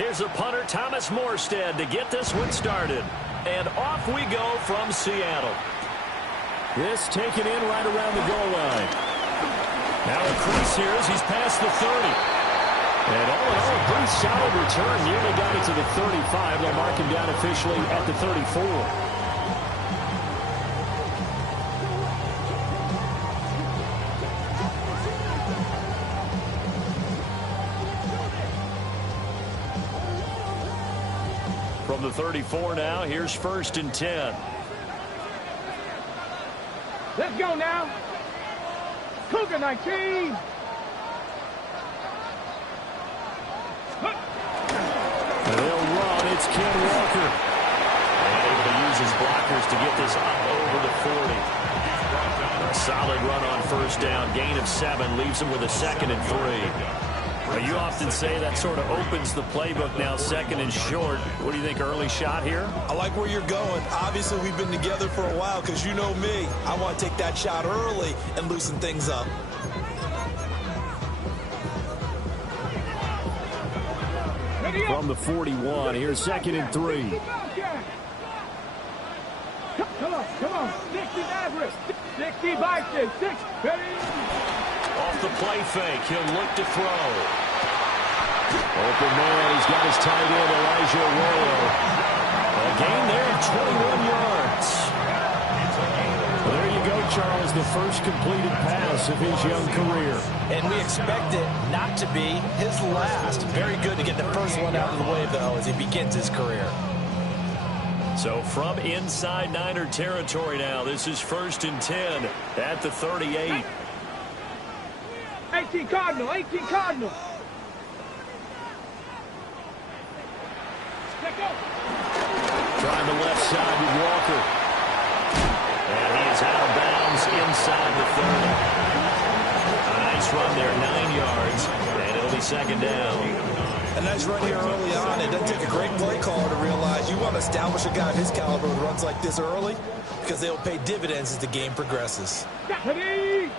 Here's a punter, Thomas Morstead, to get this one started. And off we go from Seattle. This taken in right around the goal line. Now a crease here as he's past the 30. And all in all, a pretty solid return. Nearly got it to the 35. They'll mark him down officially at the 34. From the 34 now, here's 1st and 10. Let's go now. Cougar 19. They'll run. It's Ken Walker. And able to use his blockers to get this up over the 40. A solid run on 1st down. Gain of 7 leaves him with a 2nd and 3. You often say that sort of opens the playbook now, 2nd and short. What do you think, early shot here? I like where you're going. Obviously, we've been together for a while because you know me. I want to take that shot early and loosen things up. From the 41, here's 2nd and 3. Come on. 60 average. 60 bites. 6. Ready? Off the play fake, he'll look to throw. Open man, he's got his tight end, Elijah Arroyo. A gain there of 21 yards. Well, there you go, Charles, the first completed pass of his young career. And we expect it not to be his last. Very good to get the first one out of the way, though, as he begins his career. So from inside Niner territory now, this is 1st and 10 at the 38. 18 Cardinal. Trying the left side with Walker. And he is out of bounds inside the 30. A nice run there, 9 yards. And it'll be 2nd down. A nice run here early on. It doesn't take a great play caller to realize you want to establish a guy of his caliber who runs like this early because they'll pay dividends as the game progresses. Ready?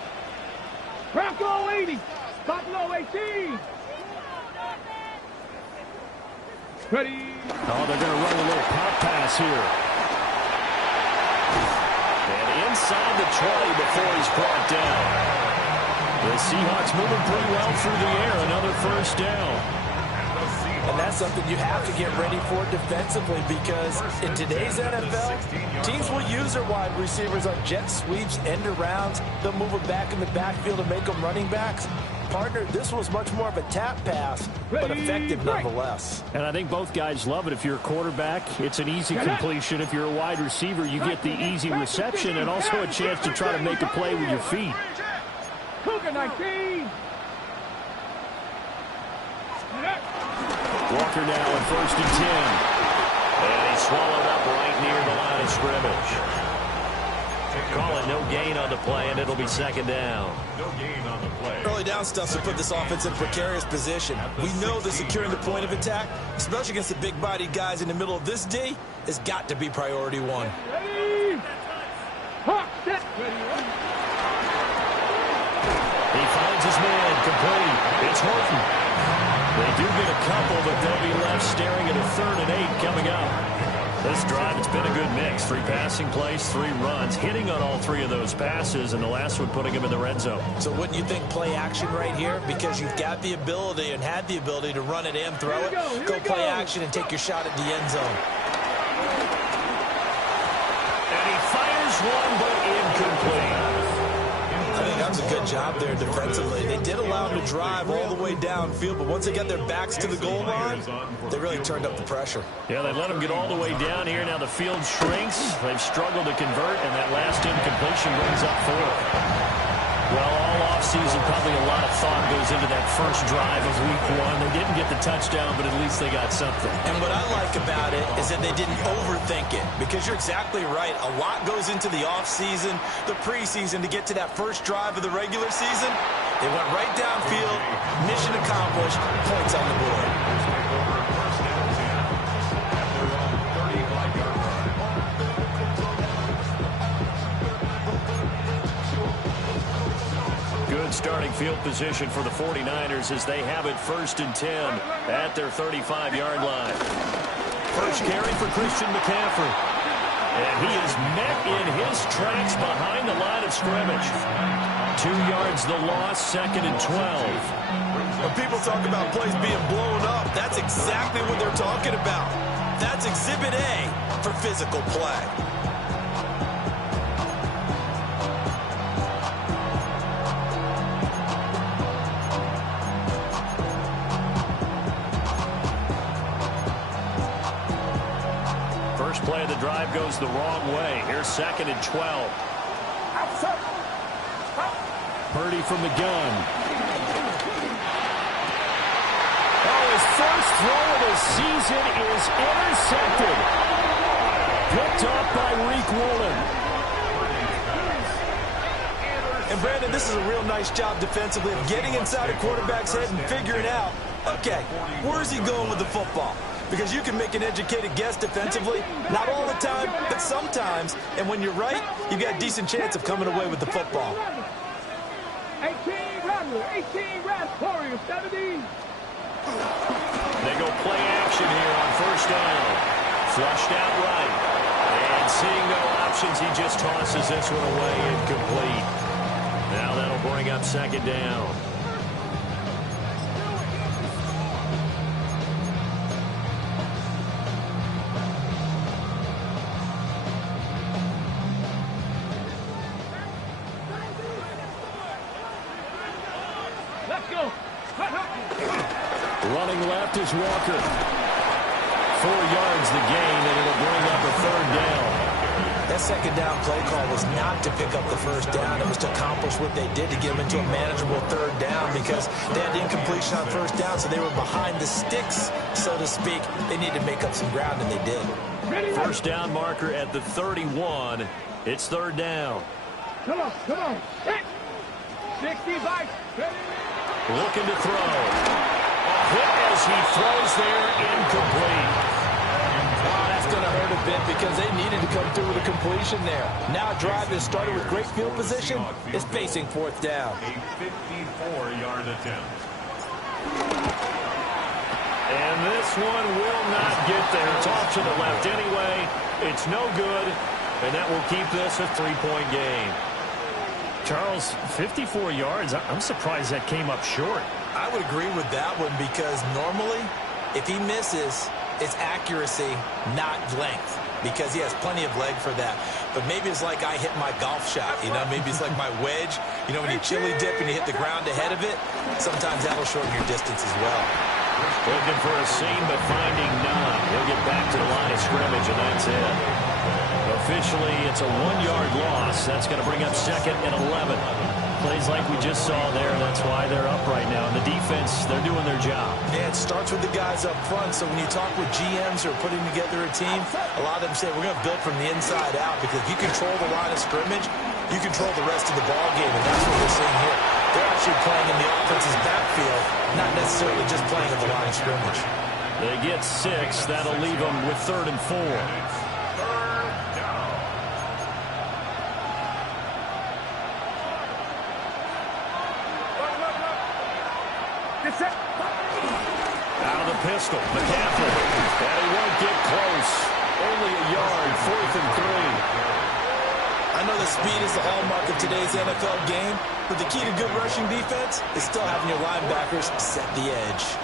Bronco 80. Buffalo 18. Ready? Oh, they're going to run a little pop pass here. And inside the 20 before he's brought down. The Seahawks moving pretty well through the air. Another 1st down. And that's something you have to get ready for defensively because in today's NFL, teams will use their wide receivers on jet sweeps, end arounds. They'll move them back in the backfield and make them running backs. Partner, this was much more of a tap pass, but effective nonetheless. And I think both guys love it. If you're a quarterback, it's an easy completion. If you're a wide receiver, you get the easy reception and also a chance to try to make a play with your feet. Cougar 19. Walker now at 1st and 10. And he's swallowed up right near the line of scrimmage. Call it no gain on the play, and it'll be 2nd down. No gain on the play. Early down stuff to put this offense in a precarious position. We know that securing the point of attack, especially against the big-bodied guys in the middle of this D, has got to be priority 1. Ready? Hawk, set. Ready? He finds his man complete. It's Horton. They do get a couple, but they'll be left staring at a 3rd and 8 coming up. This drive, it's been a good mix. 3 passing plays, 3 runs, hitting on all 3 of those passes, and the last one putting him in the red zone. So wouldn't you think play action right here? Because you've got the ability and had the ability to run it and throw it. Go play action and take your shot at the end zone. And he fires one, but incomplete. I think that was a good job there defensively. They did allow him to drive all the way downfield, but once they got their backs to the goal line, they really turned up the pressure. Yeah, they let him get all the way down here. Now the field shrinks. They've struggled to convert, and that last incompletion brings up 4. Well, all offseason, probably a lot of thought goes into that first drive of week 1. They didn't get the touchdown, but at least they got something. And what I like about it is that they didn't overthink it, because you're exactly right. A lot goes into the offseason, the preseason, to get to that first drive of the regular season. They went right downfield, mission accomplished, points on the board. Good starting field position for the 49ers as they have it 1st and 10 at their 35-yard line. First carry for Christian McCaffrey. And he is met in his tracks behind the line of scrimmage. 2 yards the loss, 2nd and 12. When people talk about plays being blown up, that's exactly what they're talking about. That's Exhibit A for physical play. First play of the drive goes the wrong way. Here's 2nd and 12. Purdy from the gun. Oh, his first throw of the season is intercepted. Picked off by Reek Woolen. And Brandon, this is a real nice job defensively of getting inside a quarterback's head and figuring out, okay, where's he going with the football? Because you can make an educated guess defensively, not all the time, but sometimes. And when you're right, you've got a decent chance of coming away with the football. 18 Warriors, 17. They go play action here on 1st down. Flushed out right. And seeing no options, he just tosses this one away incomplete. Now that'll bring up 2nd down. Let's go. Running left is Walker. 4 yards the gain, and it'll bring up a 3rd down. That 2nd down play call was not to pick up the 1st down. It was to accomplish what they did to get them into a manageable 3rd down because they had incompletion on 1st down, so they were behind the sticks, so to speak. They needed to make up some ground, and they did. 1st down marker at the 31. It's 3rd down. Come on. Hit. 60 bites. Looking to throw. A hit as he throws there, incomplete. Oh, that's going to hurt a bit because they needed to come through with a completion there. Now a drive that started with great field position is facing 4th down. A 54-yard attempt. And this one will not get there. It's off to the left anyway. It's no good, and that will keep this a 3-point game. Charles, 54 yards. I'm surprised that came up short. I would agree with that one because normally, if he misses, it's accuracy, not length, because he has plenty of leg for that. But maybe it's like I hit my golf shot, you know? Maybe it's like my wedge. You know, when you chili dip and you hit the ground ahead of it, sometimes that'll shorten your distance as well. Looking for a seam, but finding none. He'll get back to the line of scrimmage, and that's it. Officially, it's a 1-yard loss. That's going to bring up 2nd and 11. Plays like we just saw there. That's why they're up right now. And the defense, they're doing their job. Yeah, it starts with the guys up front. So when you talk with GMs who are putting together a team, a lot of them say, we're going to build from the inside out. Because if you control the line of scrimmage, you control the rest of the ball game. And that's what we're seeing here. They're actually playing in the offense's backfield, not necessarily just playing at the line of scrimmage. They get 6. That'll leave them with 3rd and 4. Out of the pistol, McCaffrey. And he won't get close. Only a yard, 4th and 3. I know the speed is the hallmark of today's NFL game, but the key to good rushing defense is still having your linebackers set the edge.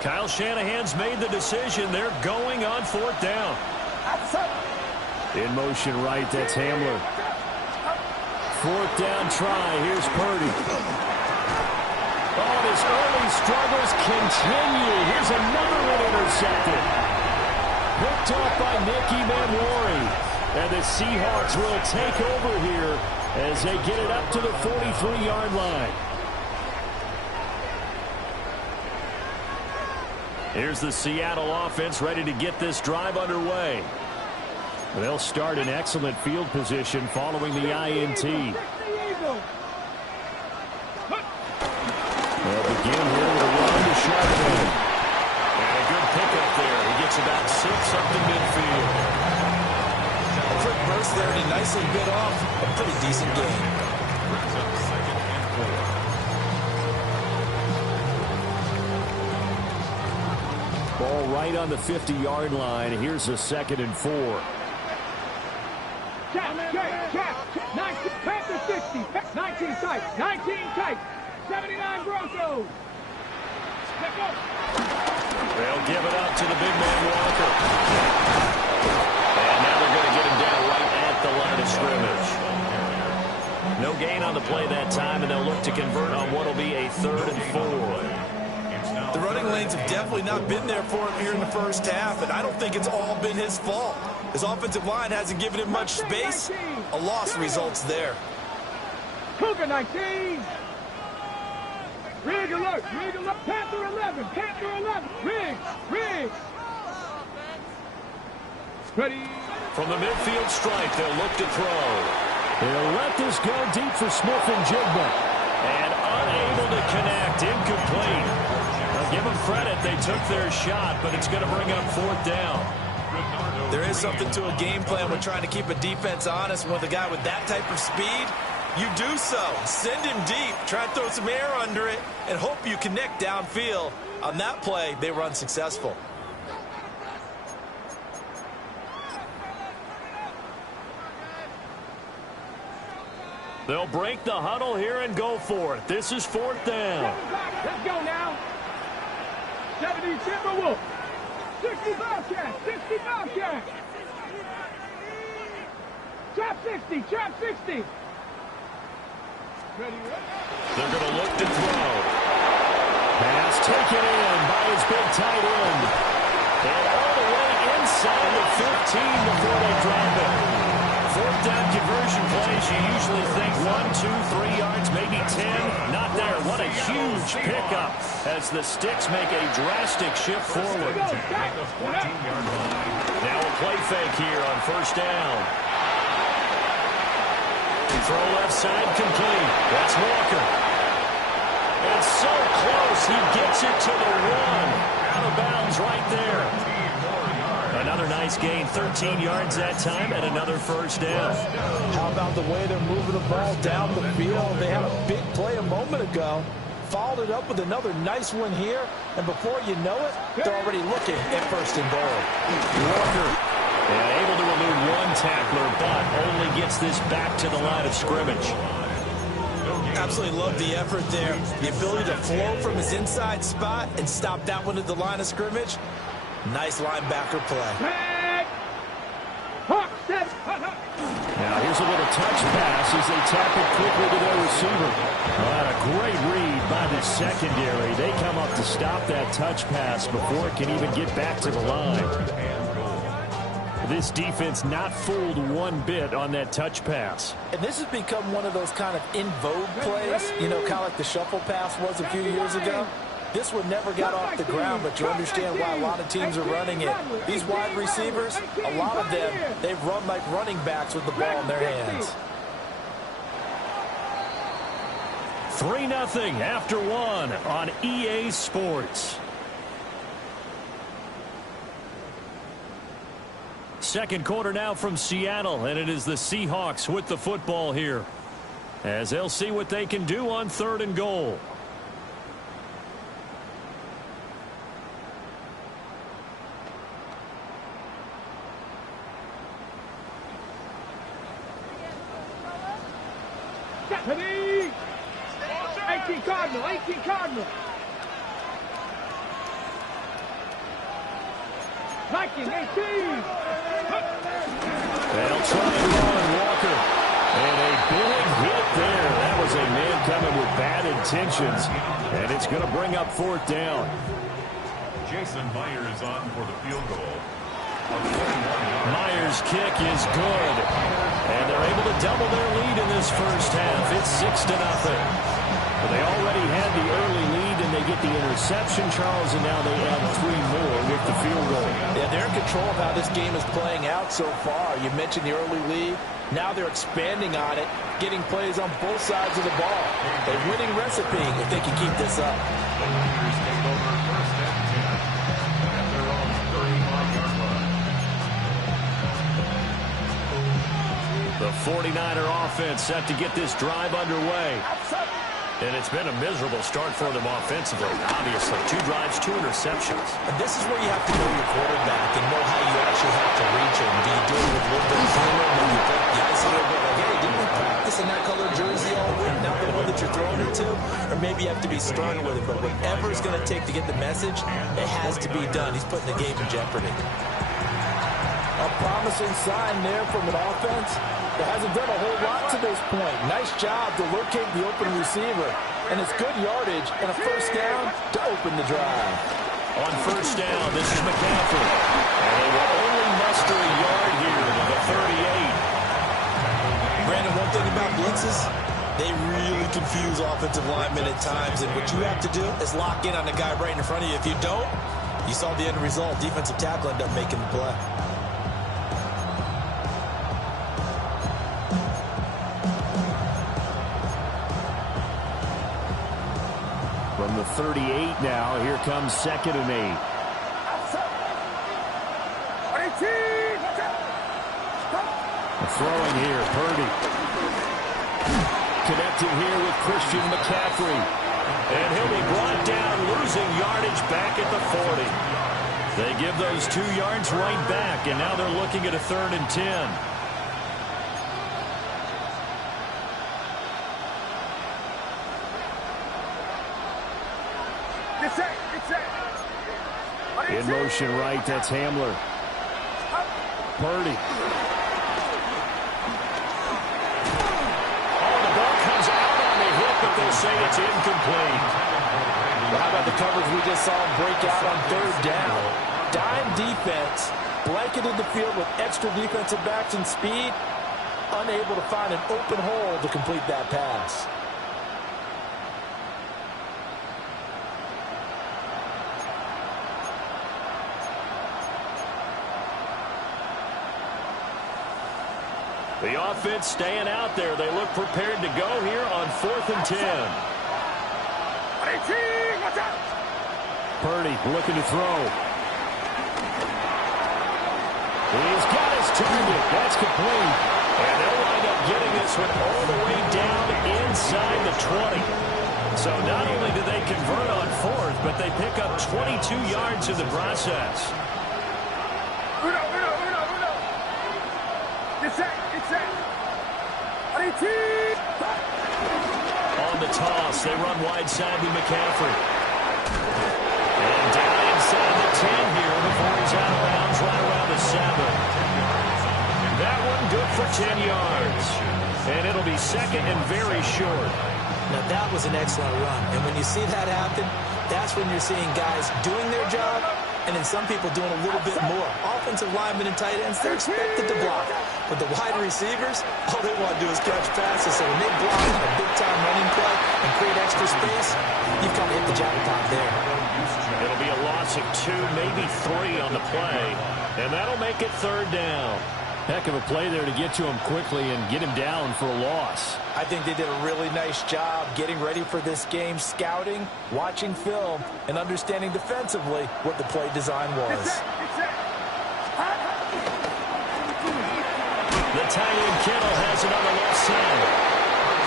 Kyle Shanahan's made the decision. They're going on 4th down. In motion right, that's Hamler. 4th down try. Here's Purdy. Oh, his early struggles continue. Here's another one intercepted. Picked off by Nicky Manwari. And the Seahawks will take over here as they get it up to the 43-yard line. Here's the Seattle offense ready to get this drive underway. They'll start in excellent field position following the INT. They'll begin here with a run to Charbonnet. And a good pickup there. He gets about 6 up the midfield. A quick burst there, and he nicely bit off a pretty decent gain. Ball right on the 50-yard line. Here's a 2nd and 4. Check. 19, Panther 60, 19 tight, 19 tight, 79 Broncos. Let's go. They'll give it up to the big man, Walker. And now they're going to get him down right at the line of scrimmage. No gain on the play that time, and they'll look to convert on what will be a 3rd and 4. The running lanes have definitely not been there for him here in the first half, and I don't think it's all been his fault. His offensive line hasn't given him much space. A loss results there. Cougar 19. Rig alert. Panther 11. Rig. Ready. From the midfield stripe, they'll look to throw. They'll let this go deep for Smith and Jigba. And unable to connect. Incomplete. I'll give them credit. They took their shot, but it's going to bring up 4th down. There is something to a game plan when trying to keep a defense honest. With a guy with that type of speed, you do so. Send him deep. Try and throw some air under it and hope you connect downfield. On that play, they were unsuccessful. They'll break the huddle here and go for it. This is 4th down. Let's go now. 70 Timberwolves. 60 Bobcats. Trap 60. Ready. They're going to look to throw. Pass taken in by his big tight end. And all the way inside the 15 before they drop it. 4th down conversion plays, you usually think 1, 2, 3 yards, maybe 10. Not there. What a huge pickup as the Sticks make a drastic shift forward. Now a play fake here on 1st down. Throw left side complete. That's Walker. It's so close. He gets it to the 1. Out of bounds right there. Another nice gain, 13 yards that time, and another 1st down. How about the way they're moving the ball down the field? They had a big play a moment ago. Followed it up with another nice one here, and before you know it, they're already looking at 1st and goal. Walker, able to elude one tackler, but only gets this back to the line of scrimmage. Absolutely love the effort there. The ability to flow from his inside spot and stop that one at the line of scrimmage. Nice linebacker play. Now here's a little touch pass as they tap it quickly to their receiver. A great read by the secondary. They come up to stop that touch pass before it can even get back to the line. This defense not fooled one bit on that touch pass. And this has become one of those kind of in vogue plays, you know, kind of like the shuffle pass was a few years ago. This one never got off the ground, but you understand why a lot of teams are running it. These wide receivers, a lot of them, they run like running backs with the ball in their hands. 3-0 after 1 on EA Sports. Second quarter now from Seattle, and it is the Seahawks with the football here, as they'll see what they can do on 3rd and goal. Stephanie! 18 Cardinal. Viking 18. They'll try and run Walker. And a big hit there. That was a man coming with bad intentions. And it's going to bring up 4th down. Jason Myers on for the field goal. Myers' kick is good. And they're able to double their lead in this first half. It's 6-0. But they already had the early lead, and they get the interception, Charles, and now they add 3 more with the field goal. Yeah, they're in control of how this game is playing out so far. You mentioned the early lead. Now they're expanding on it, getting plays on both sides of the ball. A winning recipe if they can keep this up. The 49er offense set to get this drive underway. And it's been a miserable start for them offensively. Obviously, 2 drives, 2 interceptions. And this is where you have to know your quarterback and know how you actually have to reach him. Do you do it with a little bit of humor? Maybe you put the ice a little bit like, hey, didn't we practice in that color jersey all week? Now they know that you're throwing it to. Or maybe you have to be stern with it. But whatever it's going to take to get the message, it has to be done. He's putting the game in jeopardy. A promising sign there from an offense that hasn't done a whole lot to this point. Nice job to locate the open receiver. And it's good yardage and a first down to open the drive. On first down, this is McCaffrey. And they will only muster a yard here to the 38. Brandon, one thing about blitzes, they really confuse offensive linemen at times. And what you have to do is lock in on the guy right in front of you. If you don't, you saw the end result. Defensive tackle ended up making the play. From the 38 now, here comes 2nd and 8. Throwing here, Purdy. Connecting here with Christian McCaffrey. And he'll be brought down, losing yardage back at the 40. They give those 2 yards right back, and now they're looking at a 3rd and 10. In motion right, that's Hamler. Purdy. Oh, the ball comes out on the hit, but they'll say it's incomplete. Well, how about the coverage we just saw him break out on 3rd down? Dime defense, blanketed the field with extra defensive backs and speed, unable to find an open hole to complete that pass. The offense staying out there. They look prepared to go here on 4th and 10. Purdy looking to throw. He's got his target. That's complete. And they'll wind up getting this one all the way down inside the 20. So not only do they convert on 4th, but they pick up 22 yards in the process. On the toss, they run wide side to McCaffrey. And down inside the 10 here before he's out of bounds right around the 7. That one good for 10 yards. And it'll be 2nd and very short. Now, that was an excellent run. And when you see that happen, that's when you're seeing guys doing their job and then some people doing a little bit more. Offensive linemen and tight ends, they're expected to block. But the wide receivers, all they want to do is catch passes. So when they block a big-time running play and create extra space, you've kind of hit the jackpot there. It'll be a loss of 2, maybe 3 on the play. And that'll make it 3rd down. Heck of a play there to get to him quickly and get him down for a loss. I think they did a really nice job getting ready for this game, scouting, watching film, and understanding defensively what the play design was. The tight end Kittle has it on the left side.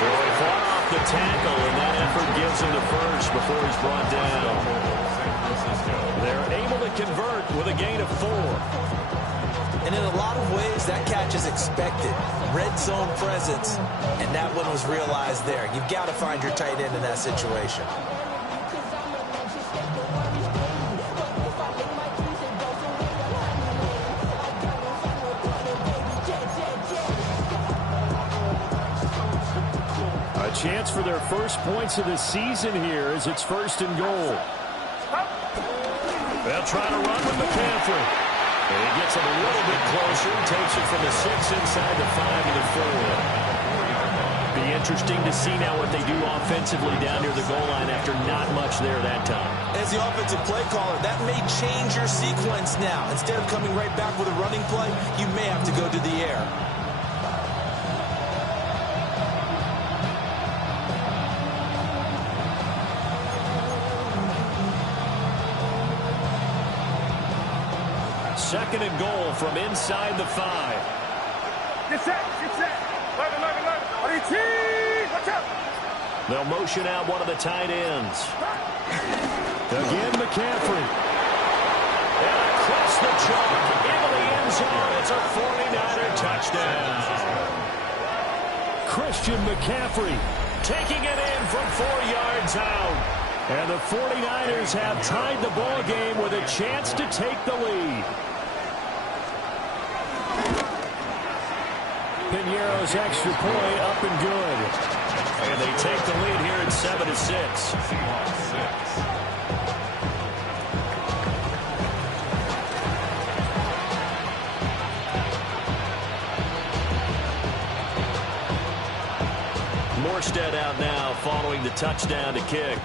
Boy, fought off the tackle, and that effort gives him the first before he's brought down. They're able to convert with a gain of 4. And in a lot of ways, that catch is expected. Red zone presence, and that one was realized there. You've got to find your tight end in that situation. A chance for their first points of the season here as it's 1st and goal. They'll try to run with McCaffrey. And he gets it a little bit closer, takes it from the 6 inside the 5 to the 4. Be interesting to see now what they do offensively down near the goal line after not much there that time. As the offensive play caller, that may change your sequence now. Instead of coming right back with a running play, you may have to go to the air. Second and goal from inside the 5. Get set, get set. They'll motion out one of the tight ends. Again, McCaffrey. And across the chalk into the end zone. It's a 49er touchdown. Christian McCaffrey taking it in from 4 yards out. And the 49ers have tied the ball game with a chance to take the lead. Piñeiro's extra point up and good. And they take the lead here at 7-6. Seahawks 6. Morstead out now following the touchdown to kick.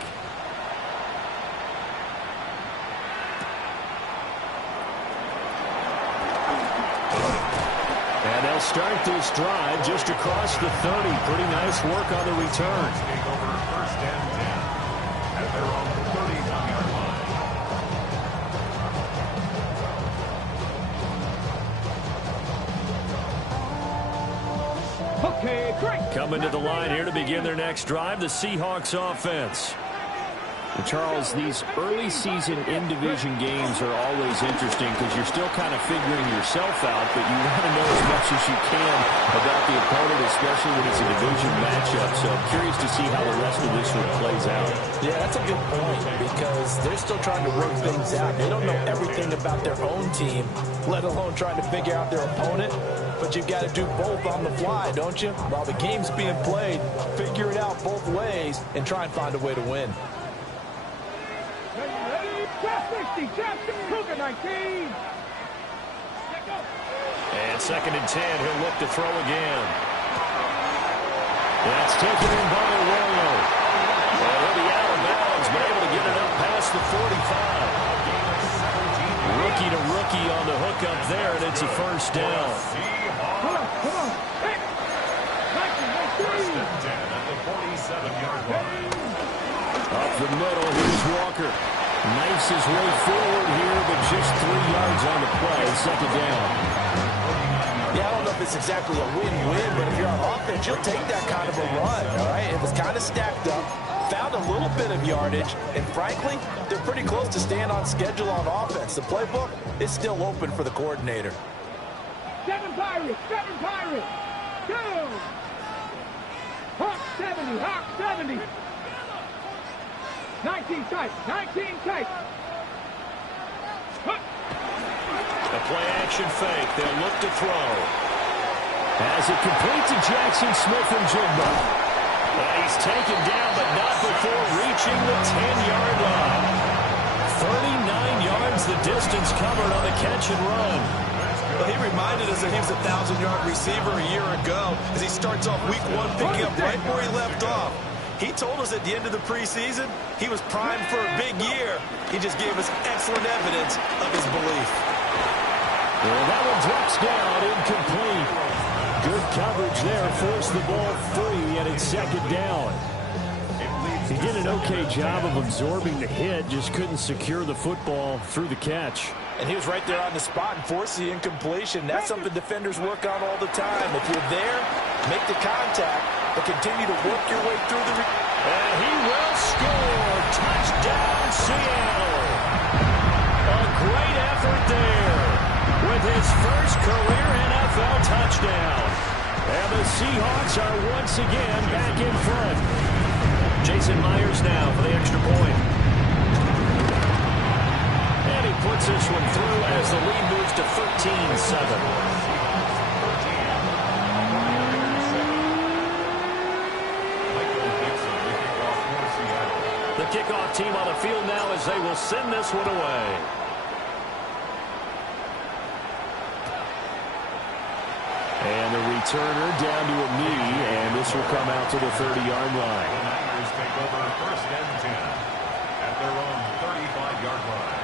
And they'll start this drive just across the 30. Pretty nice work on the return. Take over first and 10 at their own 31-yard line. Okay, great. Coming to the line here to begin their next drive, the Seahawks offense. And Charles, these early season in-division games are always interesting because you're still kind of figuring yourself out, but you want to know as much as you can about the opponent, especially when it's a division matchup. So I'm curious to see how the rest of this one plays out. Yeah, that's a good point because they're still trying to work things out. They don't know everything about their own team, let alone trying to figure out their opponent. But you've got to do both on the fly, don't you? While the game's being played, figure it out both ways and try and find a way to win. And 2nd and 10, he'll look to throw again. That's taken in by Arroyo. And he'll be out of bounds, but able to get it up past the 45. Rookie to rookie on the hook up there, and it's a first down. Come on. Hey. First and 10 at the 47-yard line. Up the middle, here's Walker. Knifes his way forward here, but just 3 yards on the play. 2nd down. Yeah, I don't know if it's exactly a win-win, but if you're on offense, you'll take that kind of a run, all right? It was kind of stacked up, found a little bit of yardage, and frankly, they're pretty close to staying on schedule on offense. The playbook is still open for the coordinator. 7 Pirates. Go. Hawk 70. 19 tight. A play-action fake. They'll look to throw. As it complete to Jackson Smith-Njigba. And he's taken down, but not before reaching the 10-yard line. 39 yards the distance covered on the catch and run. Well, he reminded us that he was a 1,000-yard receiver a year ago as he starts off week 1 picking up right where he left off. He told us at the end of the preseason he was primed for a big year. He just gave us excellent evidence of his belief. Well, that one drops down, incomplete. Good coverage there, forced the ball free, and it's 2nd down. He did an okay job of absorbing the hit, just couldn't secure the football through the catch. And he was right there on the spot and forced the incompletion. That's something defenders work on all the time. If you're there, make the contact, but continue to work your way through the... And he will score. Touchdown, Seattle. A great effort there with his first career NFL touchdown. And the Seahawks are once again back in front. Jason Myers now for the extra point. And he puts this one through as the lead moves to 13-7. The kickoff team on the field now as they will send this one away. And the returner down to a knee, and this will come out to the 30-yard line. The Niners take over first and 10 at their own 35-yard line.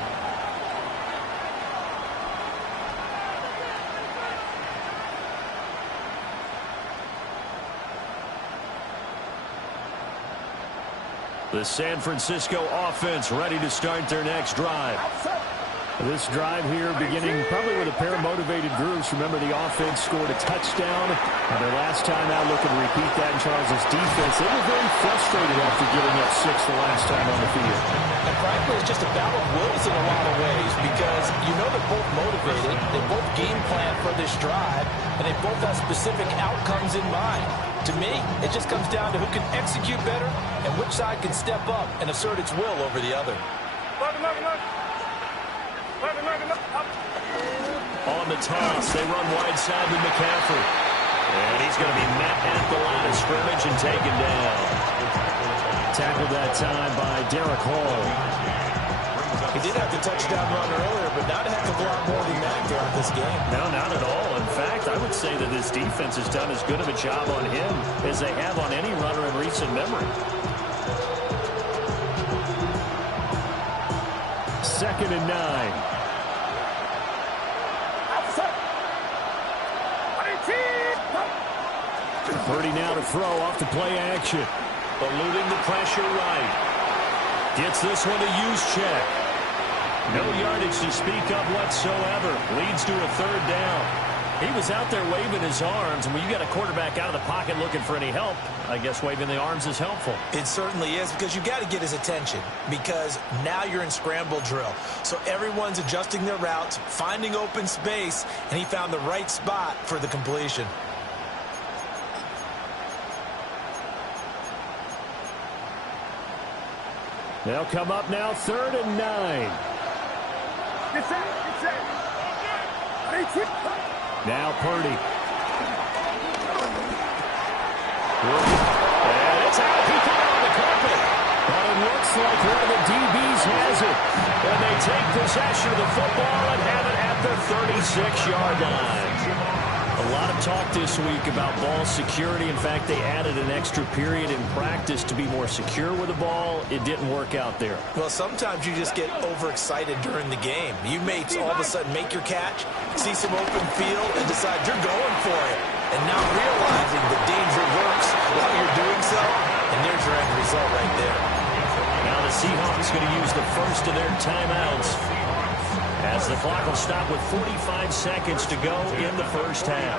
The San Francisco offense ready to start their next drive. This drive here beginning probably with a pair of motivated groups. Remember, the offense scored a touchdown. Their last time out, looking to repeat that in Charles' defense. They were very frustrated after giving up 6 the last time on the field. And frankly, it's just a battle of wills in a lot of ways because you know they're both motivated. They both game plan for this drive, and they both have specific outcomes in mind. To me, it just comes down to who can execute better and which side can step up and assert its will over the other. On the toss, they run wide side to McCaffrey. And he's going to be met at the line of scrimmage and taken down. Tackled that time by Derek Hall. He did have the touchdown run earlier, but not a heck of a lot more than that throughout this game. No, not at all. In fact, I would say that this defense has done as good of a job on him as they have on any runner in recent memory. 2nd and 9. Purdy now to throw off the play action. Eluding the pressure right. Gets this one to use check. No yardage to speak of whatsoever. Leads to a 3rd down. He was out there waving his arms, and when you got a quarterback out of the pocket looking for any help, I guess waving the arms is helpful. It certainly is, because you got to get his attention, because now you're in scramble drill. So everyone's adjusting their routes, finding open space, and he found the right spot for the completion. They'll come up now 3rd and 9. Now Purdy. And it's out. He put it on the carpet. But it looks like one of the DBs has it. And they take possession of the football and have it at the 36-yard line. A lot of talk this week about ball security. In fact, they added an extra period in practice to be more secure with the ball. It didn't work out there. Well, sometimes you just get overexcited during the game. You may all of a sudden make your catch, see some open field, and decide you're going for it. And not realizing the danger works while you're doing so. And there's your end result right there. Now the Seahawks going to use the first of their timeouts, as the clock will stop with 45 seconds to go in the first half.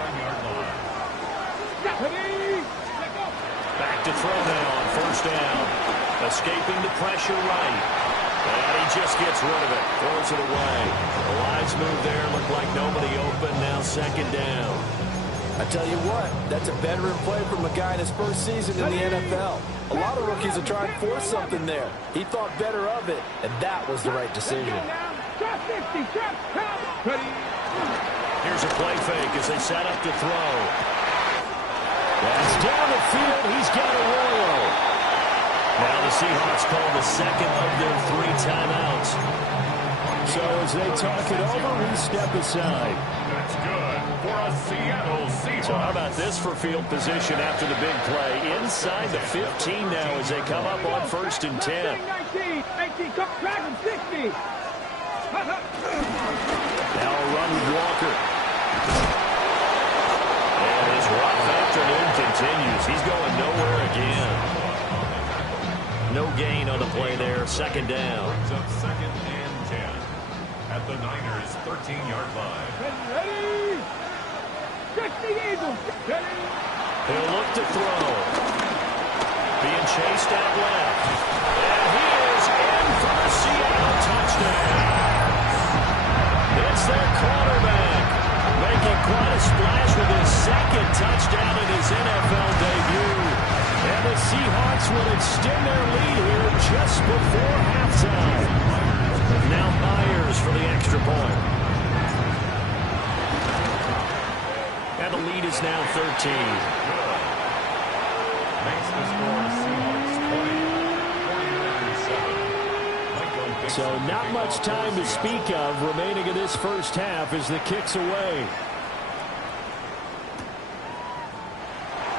Back to throw now on 1st down. Escaping the pressure right. And he just gets rid of it. Throws it away. The lines move there. Look like nobody open. Now 2nd down. I tell you what, that's a veteran play from a guy in his first season in the NFL. A lot of rookies are trying to force something there. He thought better of it, and that was the right decision. Here's a play fake as they set up to throw. That's down the field. He's got a Royal. Now the Seahawks call the 2nd of their 3 timeouts. So as they talk it over, we step aside. That's good for a Seattle Seahawks. So how about this for field position after the big play? Inside the 15 now as they come up on 1st and 10. 19, come drag him, 60. Now a run with Walker. And his rough afternoon continues. He's going nowhere again. No gain on the play there. 2nd down. Brings up 2nd and 10 at the Niners' 13-yard line. Ready? 60 Eagles. Ready? He'll look to throw. Being chased out left. And he is in for a Seattle touchdown. It's their quarterback, making quite a splash with his 2nd touchdown in his NFL debut. And the Seahawks will extend their lead here just before halftime. Now Myers for the extra point. And the lead is now 13. Makes the score Seahawks 20, 49-7. So not much time to speak of remaining in this first half as the kick's away.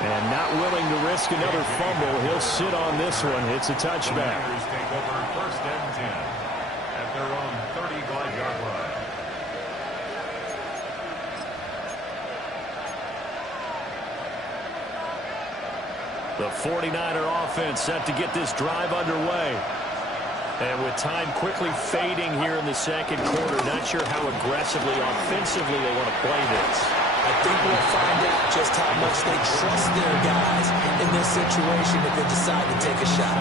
And not willing to risk another fumble. He'll sit on this one. It's a touchback. The Niners take over 1st and 10 at their own 35-yard line. The 49er offense set to get this drive underway. And with time quickly fading here in the second quarter, not sure how aggressively, offensively they want to play this. I think we'll find out just how much they trust their guys in this situation if they decide to take a shot.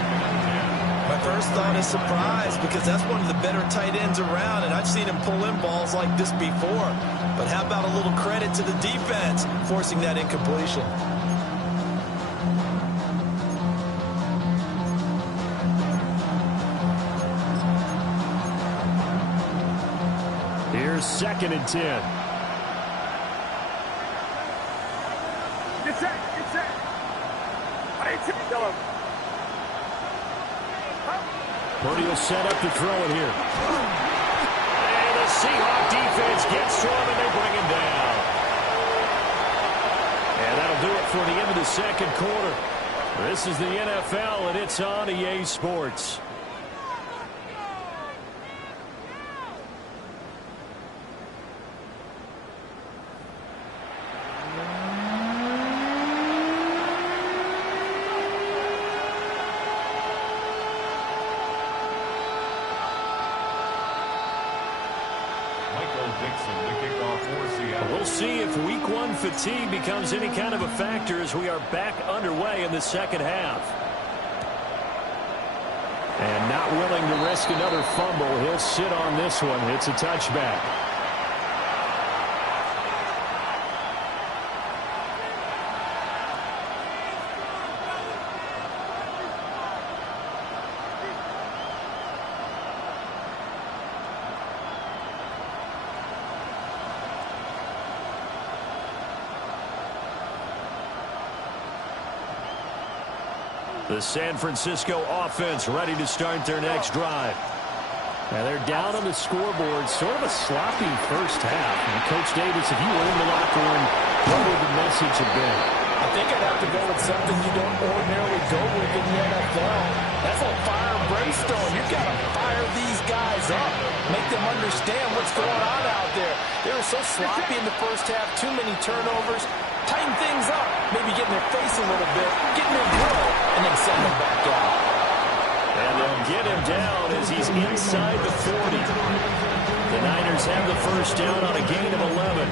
My first thought is surprise, because that's one of the better tight ends around, and I've seen him pull in balls like this before. But how about a little credit to the defense forcing that incompletion? Here's 2nd and 10. Get set. Get set. I ain't taking them. Purdy will set up to throw it here. And the Seahawks defense gets to him, and they bring him down. And that'll do it for the end of the second quarter. This is the NFL, and it's on EA Sports. We'll see if week one fatigue becomes any kind of a factor as we are back underway in the second half. And not willing to risk another fumble, he'll sit on this one. It's a touchback. The San Francisco offense ready to start their next drive. Now they're down on the scoreboard, sort of a sloppy first half. And Coach Davis, if you were in the locker room, what would the message have been? I think I'd have to go with something you don't ordinarily go with in the NFL. That's like fire and brimstone. You've got to fire these guys up. Make them understand what's going on out there. They were so sloppy in the first half, too many turnovers. Tighten things up, maybe get in their face a little bit, get in their grill, and then send them back out. And they'll get him down as he's inside the 40. The Niners have the first down on a gain of 11.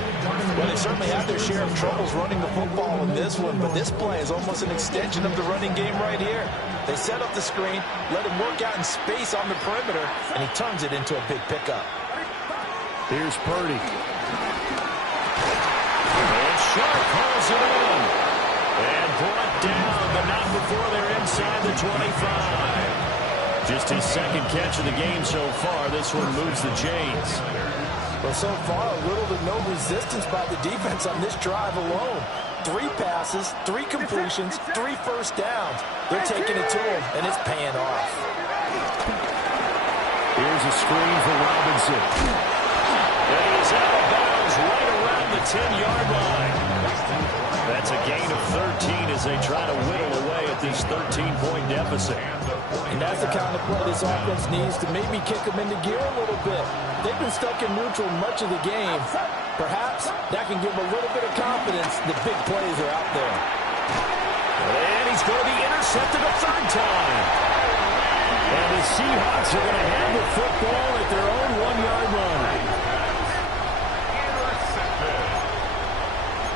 Well, they certainly had their share of troubles running the football in this one, but this play is almost an extension of the running game right here. They set up the screen, let him work out in space on the perimeter, and he turns it into a big pickup. Here's Purdy. Sharp hauls it in. And brought down, but not before they're inside the 25. Just his second catch of the game so far. This one moves the chains. Well, so far, little to no resistance by the defense on this drive alone. 3 passes, 3 completions, 3 first downs. They're taking it to him, and it's paying off. Here's a screen for Robinson. And he's out of bounds right around the 10-yard line. That's a gain of 13 as they try to whittle away at this 13-point deficit. And that's the kind of play this offense needs to maybe kick them into gear a little bit. They've been stuck in neutral much of the game. Perhaps that can give them a little bit of confidence that big plays are out there. And he's going to be intercepted a third time. And the Seahawks are going to have the football at their own 1-yard line.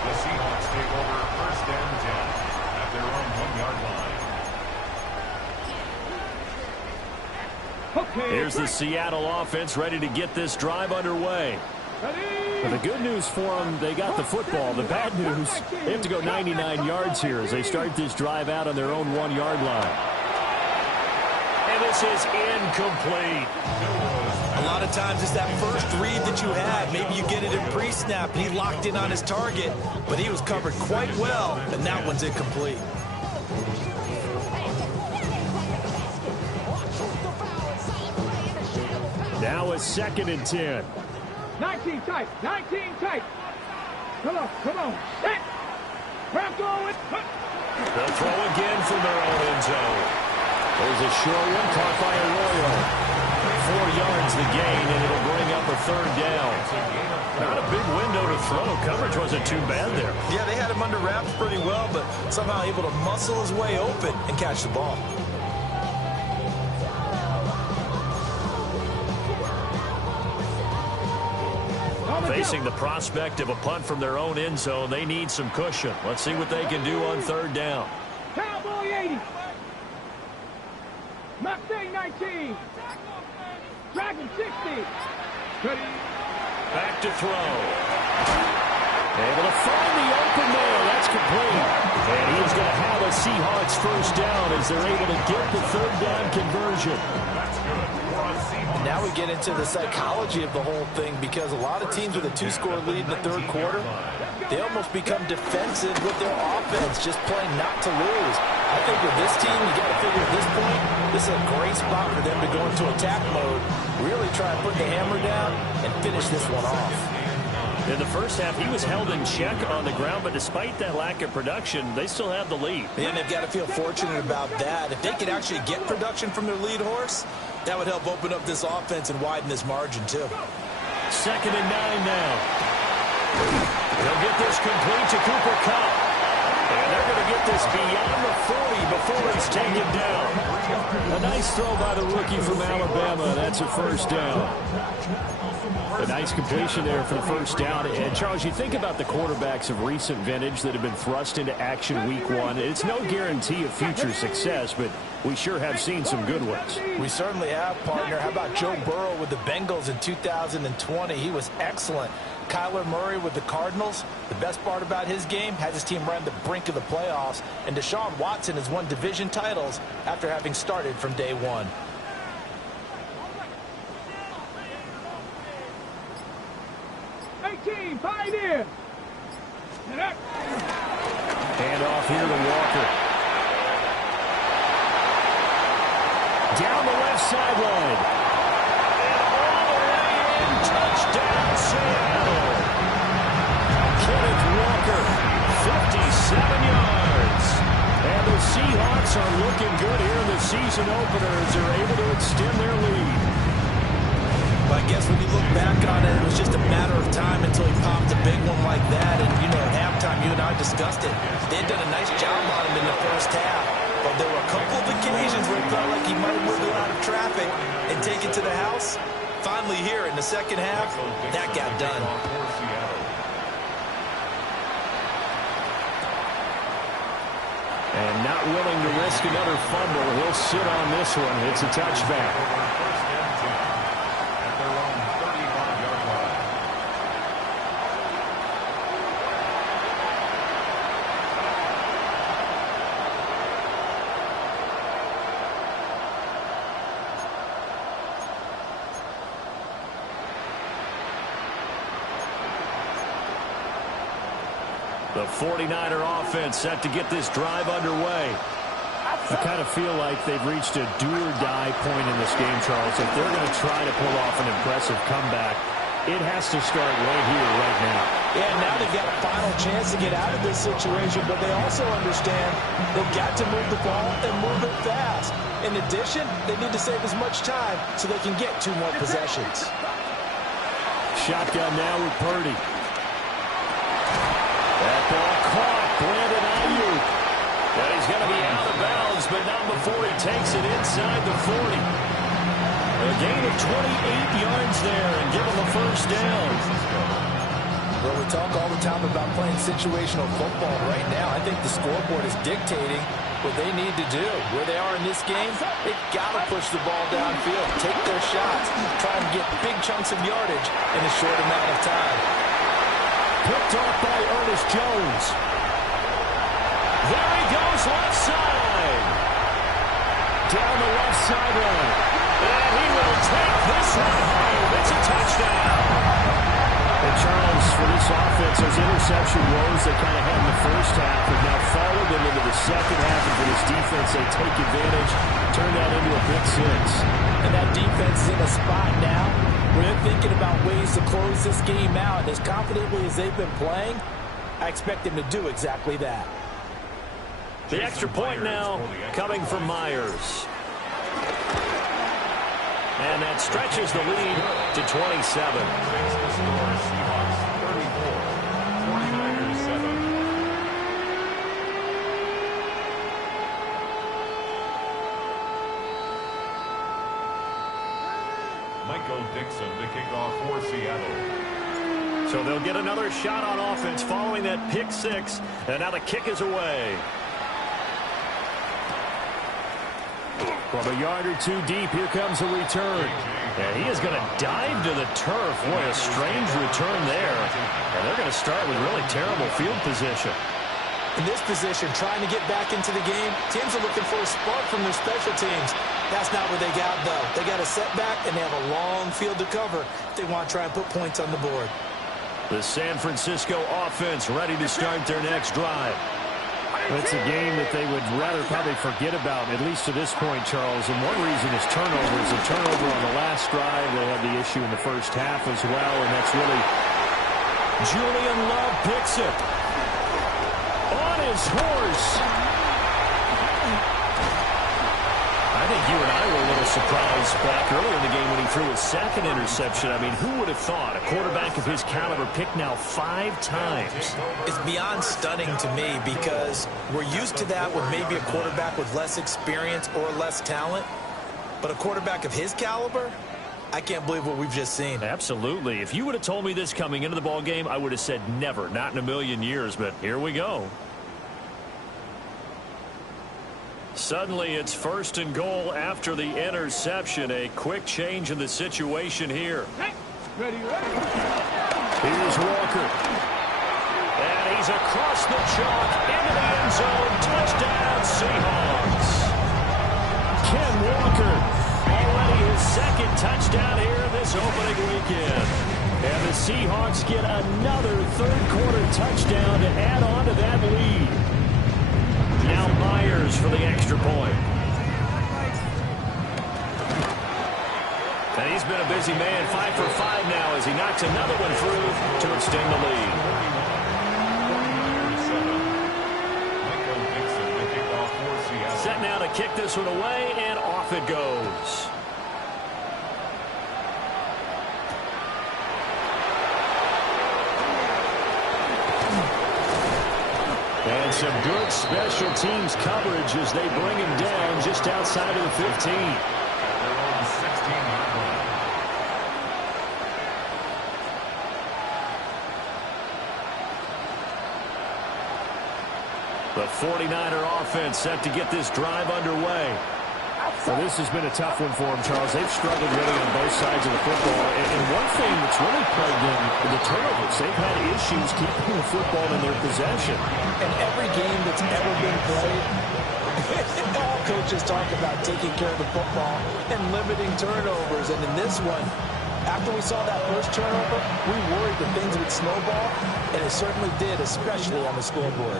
The Seahawks take over first and 10 at their own 1-yard line. Here's the Seattle offense ready to get this drive underway. But the good news for them, they got the football. The bad news, they have to go 99 yards here as they start this drive out on their own 1-yard line. And this is incomplete. A lot of times it's that first read that you have. Maybe you get it in pre-snap, and he locked in on his target, but he was covered quite well, and that one's incomplete. Now a 2nd and 10. 19 tight. 19 tight. Come on. Hit. Wrap going. They'll throw again from their own end zone. There's a short one caught by Arroyo. 4 yards the gain, and it'll bring up a third down. Not a big window to throw. Coverage wasn't too bad there. Yeah, they had him under wraps pretty well, but somehow able to muscle his way open and catch the ball. Facing the prospect of a punt from their own end zone, they need some cushion. Let's see what they can do on third down. Cowboy 80. Mustang 19. Dragon 60. Back to throw. Able to find the open man. That's complete. And he is going to have a Seahawks first down as they're able to get the third down conversion. That's good for a Seahawks. Now we get into the psychology of the whole thing, because a lot of teams with a two-score lead in the third quarter, they almost become defensive with their offense, just playing not to lose. I think with this team, you got to figure at this point, this is a great spot for them to go into attack mode, really try and put the hammer down and finish this one off. In the first half, he was held in check on the ground, but despite that lack of production, they still have the lead. And they've got to feel fortunate about that. If they could actually get production from their lead horse, that would help open up this offense and widen this margin, too. 2nd and 9 now. They'll get this complete to Cooper Kupp. And they're going to get this beyond the 40 before he's taken down. A nice throw by the rookie from Alabama. That's a first down. A nice completion there for the first down. And, Charles, you think about the quarterbacks of recent vintage that have been thrust into action week one. It's no guarantee of future success, but we sure have seen some good ones. We certainly have, partner. How about Joe Burrow with the Bengals in 2020? He was excellent. Kyler Murray with the Cardinals. The best part about his game, has his team right on the brink of the playoffs. And Deshaun Watson has won division titles after having started from day one. Pioneer. Hand off here to Walker. Down the left sideline. And all the way in. Touchdown, Seattle. Kenneth Walker, 57 yards. And the Seahawks are looking good here in the season opener as they're able to extend their lead. But I guess when you look back on it, it was just a matter of time until he popped a big one like that. And, you know, at halftime, you and I discussed it. They had done a nice job on him in the first half. But there were a couple of occasions where it felt like he might have moved out of traffic and take it to the house. Finally here in the second half, that got done. And not willing to risk another fumble, he'll sit on this one. It's a touchback. The 49er offense set to get this drive underway. I kind of feel like they've reached a do-or-die point in this game, Charles. If they're going to try to pull off an impressive comeback, it has to start right here, right now. Yeah, now they've got a final chance to get out of this situation, but they also understand they've got to move the ball and move it fast. In addition, they need to save as much time so they can get 2 more possessions. Shotgun now with Purdy. That ball caught. Brandon Ayuk. And he's going to be out of bounds, but not before he takes it inside the 40. A gain of 28 yards there and give him a first down. Well, we talk all the time about playing situational football. Right now, I think the scoreboard is dictating what they need to do. Where they are in this game, they've got to push the ball downfield, take their shots, try and get big chunks of yardage in a short amount of time. Picked off by Ernest Jones. There he goes, left side. Down the left sideline. And he will take this one home. It's a touchdown. And Charles, for this offense, those interception woes they kind of had in the first half have now followed them into the second half. And for this defense, they take advantage, turn that into a big 6. And that defense is in a spot now where they're thinking about ways to close this game out. As confidently as they've been playing, I expect them to do exactly that. The extra point now coming from Myers. And that stretches the lead to 27. Dixon to kick off for Seattle. So they'll get another shot on offense following that pick six. And now the kick is away. From a yard or two deep, here comes a return. And he is going to dive to the turf. Boy, a strange return there. And they're going to start with really terrible field position. In this position, trying to get back into the game, teams are looking for a spark from their special teams. That's not what they got, though. They got a setback, and they have a long field to cover if they want to try and put points on the board. The San Francisco offense ready to start their next drive. It's a game that they would rather probably forget about, at least to this point, Charles. And one reason is turnovers. A turnover on the last drive. They had the issue in the first half as well, and that's really... Julian Love picks it. On his horse. I think you and I were a little surprised back earlier in the game when he threw his second interception. I mean, who would have thought a quarterback of his caliber picked now 5 times? It's beyond stunning to me because we're used to that with maybe a quarterback with less experience or less talent. But a quarterback of his caliber, I can't believe what we've just seen. Absolutely. If you would have told me this coming into the ball game, I would have said never, not in a million years. But here we go. Suddenly, it's 1st and goal after the interception. A quick change in the situation here. Ready. Here's Walker. And he's across the chalk into the end zone. Touchdown, Seahawks. Ken Walker, already his 2nd touchdown here this opening weekend. And the Seahawks get another 3rd-quarter touchdown to add on to that lead. Now Myers for the extra point. And he's been a busy man, 5 for 5 now as he knocks another one through to extend the lead. Set now to kick this one away, and off it goes. And some good special teams coverage as they bring him down just outside of the 15. The 49er offense set to get this drive underway. Well, this has been a tough one for them, Charles. They've struggled really on both sides of the football. And one thing that's really plagued them, the turnovers. They've had issues keeping the football in their possession. And every game that's ever been played, all coaches talk about taking care of the football and limiting turnovers. And in this one, after we saw that first turnover, we worried that things would snowball, and it certainly did, especially on the scoreboard.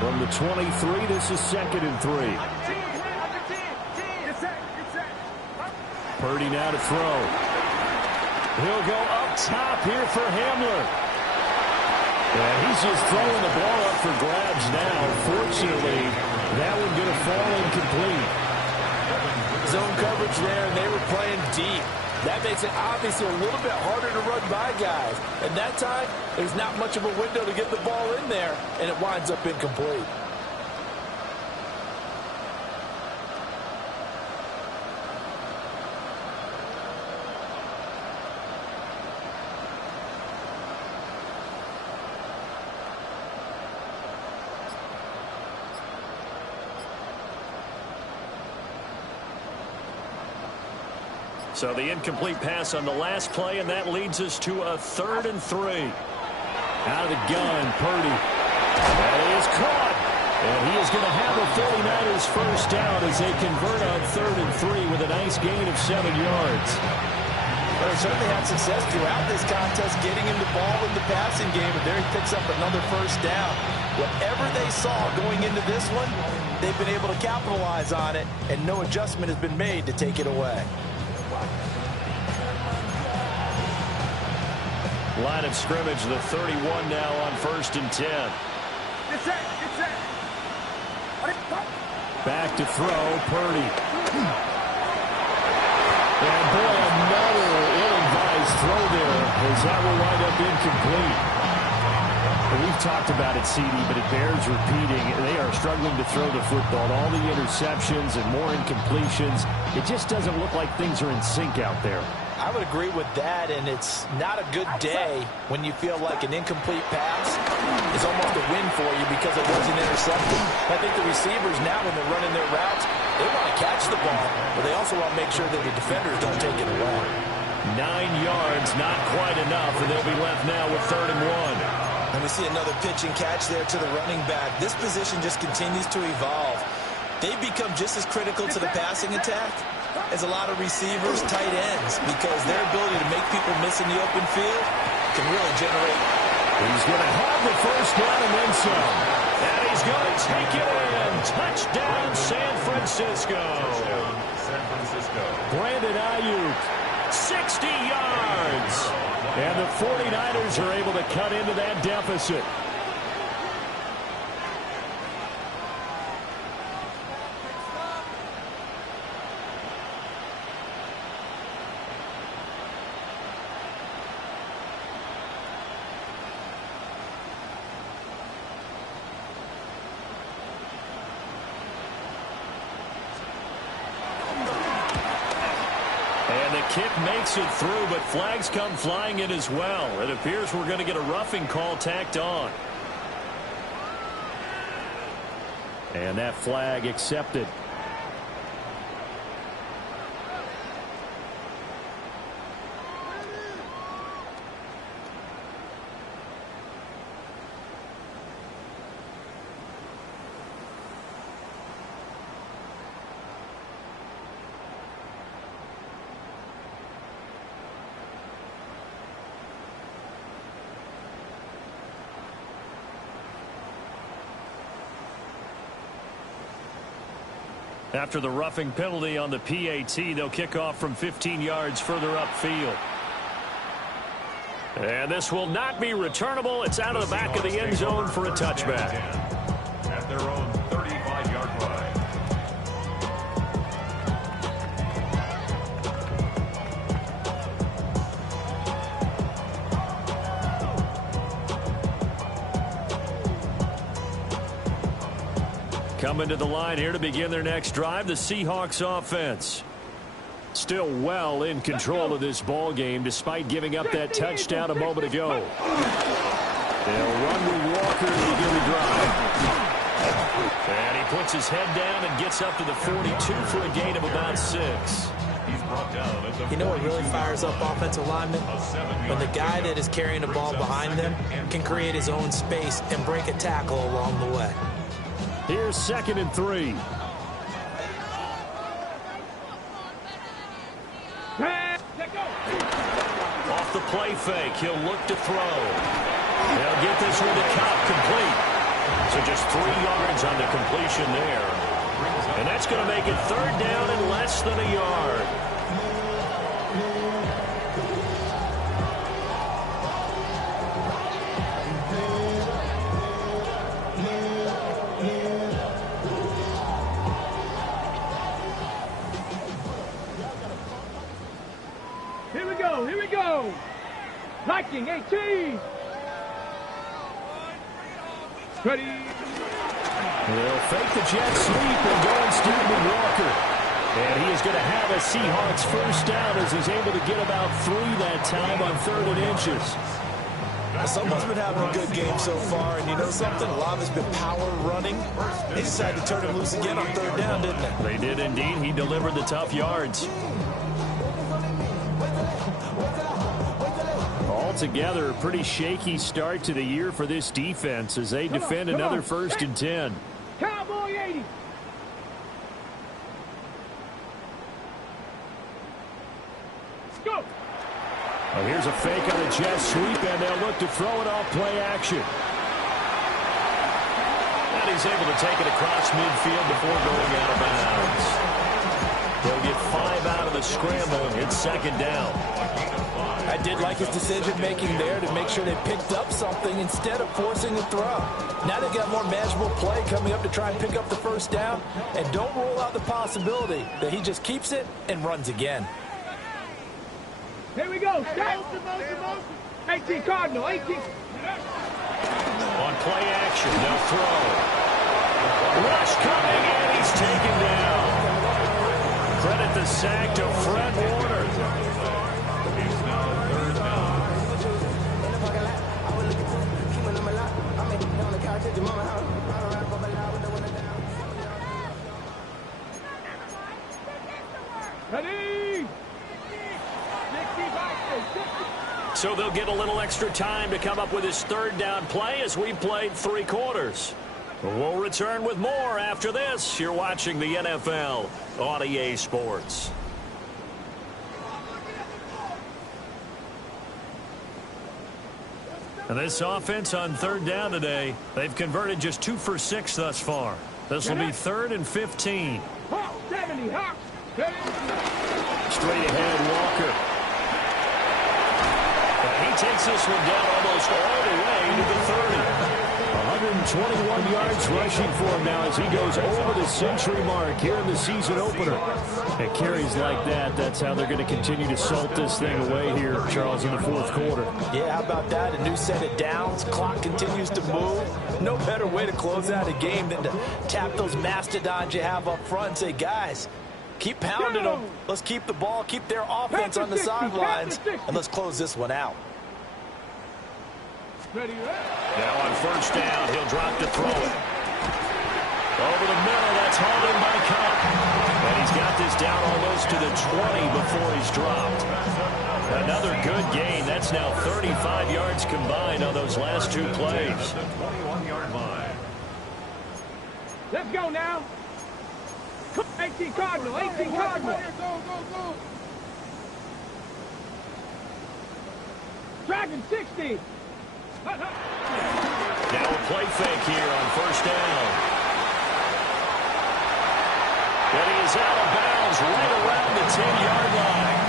From the 23, this is 2nd and 3. Purdy now to throw. He'll go up top here for Hamler. And he's just throwing the ball up for grabs now. Fortunately, that one going to fall incomplete. Zone coverage there, and they were playing deep. That makes it obviously a little bit harder to run by guys. And that time, there's not much of a window to get the ball in there, and it winds up incomplete. So the incomplete pass on the last play, and that leads us to a 3rd and 3. Out of the gun, Purdy. That is caught. And he is going to have a 49ers first down as they convert on 3rd and 3 with a nice gain of 7 yards. Well, they certainly had success throughout this contest getting him the ball in the passing game, and there he picks up another first down. Whatever they saw going into this one, they've been able to capitalize on it, and no adjustment has been made to take it away. Line of scrimmage, the 31 now on 1st and 10. Back to throw, Purdy. And boy, another ill-advised throw there, as that will wind up incomplete. We've talked about it, CD, but it bears repeating. They are struggling to throw the football. All the interceptions and more incompletions. It just doesn't look like things are in sync out there. I would agree with that, and it's not a good day when you feel like an incomplete pass is almost a win for you because it wasn't intercepted. I think the receivers now, when they're running their routes, they want to catch the ball, but they also want to make sure that the defenders don't take it away. 9 yards, not quite enough, and they'll be left now with 3rd and 1. And we see another pitch and catch there to the running back. This position just continues to evolve. They've become just as critical to the passing attack as a lot of receivers, tight ends, because their ability to make people miss in the open field can really generate. He's going to have the first down and then some. And he's going to take it in. Touchdown, San Francisco. San Francisco. Brandon Ayuk, 60 yards. And the 49ers are able to cut into that deficit. Kick makes it through, but flags come flying in as well. It appears we're going to get a roughing call tacked on. And that flag accepted. After the roughing penalty on the PAT, they'll kick off from 15 yards further upfield. And this will not be returnable. It's out of the back of the end zone for a touchback. At their own 35-yard line. Coming to the line here to begin their next drive, the Seahawks offense. Still well in control of this ball game despite giving up that touchdown a moment ago. They'll run with Walker to begin the drive. And he puts his head down and gets up to the 42 for a gain of about 6. You know what really fires up offensive linemen? When the guy that is carrying the ball behind them can create his own space and break a tackle along the way. Here's 2nd and 3. Off the play fake, he'll look to throw. They'll get this one to Cobb complete. So just 3 yards on the completion there. And that's going to make it 3rd down and less than a yard. Here we go. Liking 18. Ready. They'll fake the jet sweep and go instead with Walker. And he is going to have a Seahawks first down as he's able to get about 3 that time on 3rd and inches. Someone's been having a good game so far, and you know something? A lot of it's been power running. They decided to turn him loose again on 3rd down, didn't they? They did indeed. He delivered the tough yards. Altogether, a pretty shaky start to the year for this defense as they defend another 1st and 10. Cowboy 80. Let's go. Well, here's a fake on the jet sweep, and they'll look to throw it off play action. And he's able to take it across midfield before going out of bounds. They'll get 5 out of the scramble, and it's 2nd down. I did like his decision-making there to make sure they picked up something instead of forcing a throw. Now they've got more manageable play coming up to try and pick up the first down. And don't rule out the possibility that he just keeps it and runs again. Here we go. Stop. 18 Cardinal. 18. action. They'll throw. Rush coming, and he's taken down. Credit the sack to Fred Warner. It's now third down. Ready? 60. So they'll get a little extra time to come up with his third down play as we played 3 quarters. We'll return with more after this. You're watching the NFL on EA Sports. And this offense on third down today, they've converted just 2 for 6 thus far. This will be 3rd and 15. 70, Hawks. Straight ahead, Walker. And he takes this one down almost all the way to the 30. 121 yards rushing for him now as he goes over the century mark here in the season opener. At carries like that, that's how they're going to continue to salt this thing away here, Charles, in the 4th quarter. Yeah, how about that? A new set of downs. Clock continues to move. No better way to close out a game than to tap those mastodons you have up front and say, guys, keep pounding them. Let's keep the ball, keep their offense on the sidelines, and let's close this one out. Ready, Now on first down, he'll drop to throw it. Over the middle, that's hauled in by Cup. And he's got this down almost to the 20 before he's dropped. Another good gain. That's now 35 yards combined on those last 2 plays. 21-yard line. Let's go now. 18 Cardinal, 18 Cardinal. Go. Dragon 60. Now a play fake here on first down. And he is out of bounds right around the 10-yard line.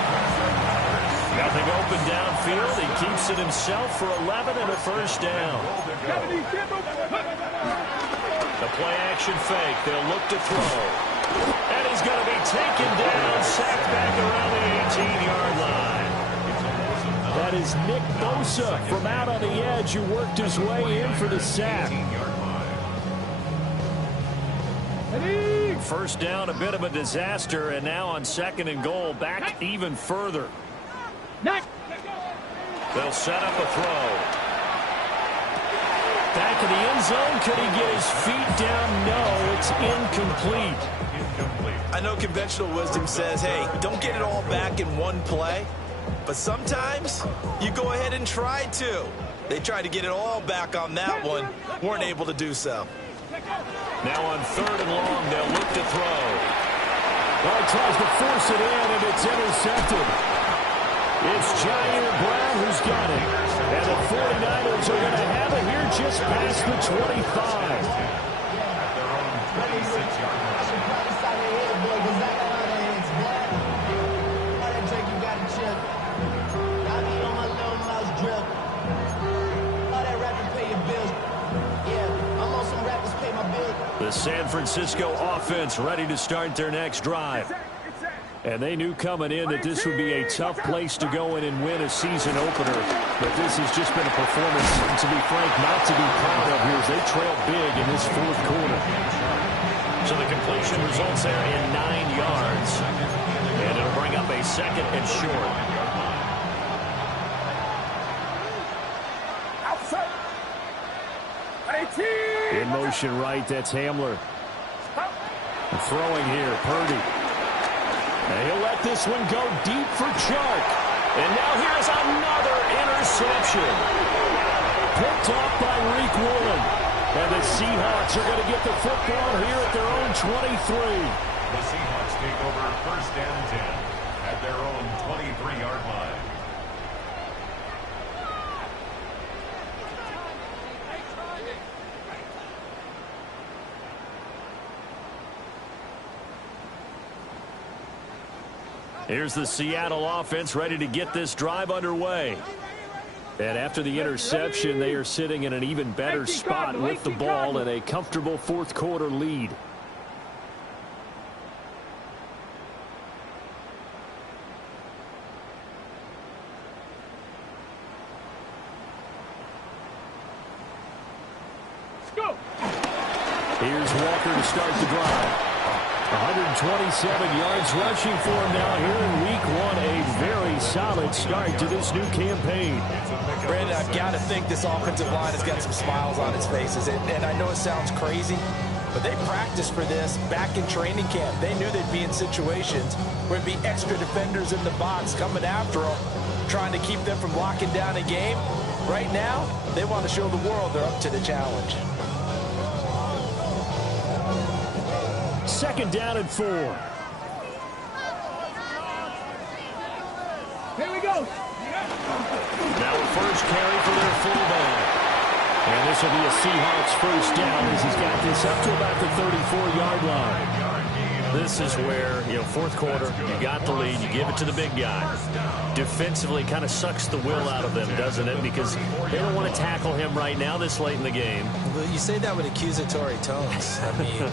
Nothing open downfield. He keeps it himself for 11 and a first down. The play action fake. They'll look to throw. And he's going to be taken down, sacked back around the 18-yard line. That is Nick Bosa from out on the edge who worked his way in for the sack. First down, a bit of a disaster, and now on 2nd and goal, back even further. They'll set up a throw. Back in the end zone, could he get his feet down? No, it's incomplete. I know conventional wisdom says, hey, don't get it all back in one play. But sometimes you go ahead and try to. They tried to get it all back on that one. Weren't able to do so. Now on 3rd and long, they'll look to throw. Well, he tries to force it in, and it's intercepted. It's Jair Brown who's got it. And the 49ers are going to have it here just past the 25. At their own 26-yard line. The San Francisco offense ready to start their next drive. And they knew coming in that this would be a tough place to go in and win a season opener. But this has just been a performance, to be frank, not to be proud of here as they trail big in this 4th quarter. So the completion results there in 9 yards. And it'll bring up a 2nd and short. In motion right, that's Hamler. Throwing here, Purdy. And he'll let this one go deep for Chark. And now here's another interception. Picked off by Reek Woolen. And the Seahawks are going to get the football here at their own 23. The Seahawks take over 1st and 10 at their own 23-yard line. Here's the Seattle offense ready to get this drive underway. And after the interception, they are sitting in an even better spot with the ball and a comfortable 4th quarter lead. Go. Here's Walker to start the drive. 127 yards rushing for him now here in week one. A very solid start to this new campaign. Brandon, I've got to think this offensive line has got some smiles on its faces. And I know it sounds crazy, but they practiced for this back in training camp. They knew they'd be in situations where there'd be extra defenders in the box coming after them, trying to keep them from locking down a game. Right now, they want to show the world they're up to the challenge. Second down and 4. Here we go. Now a first carry for their fullback. And this will be a Seahawks first down as he's got this up to about the 34-yard line. This is where, fourth quarter, you got the lead, you give it to the big guy. Defensively kind of sucks the will out of them, doesn't it? Because they don't want to tackle him right now this late in the game. Well, you say that with accusatory tones. I mean,